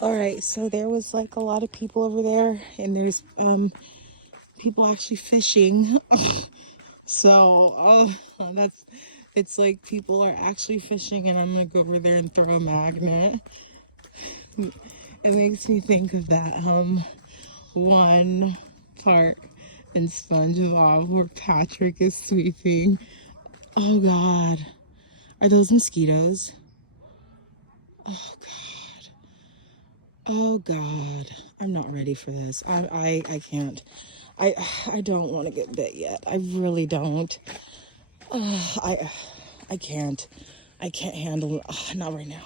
All right, so there was like a lot of people over there, and there's people actually fishing. So that's it's like people are actually fishing, and I'm gonna go over there and throw a magnet. It makes me think of that one part in SpongeBob where Patrick is sweeping. Oh God, are those mosquitoes? Oh God. Oh God, I'm not ready for this. I can't. I don't want to get bit yet. I really don't. I can't. I can't handle it. Not right now.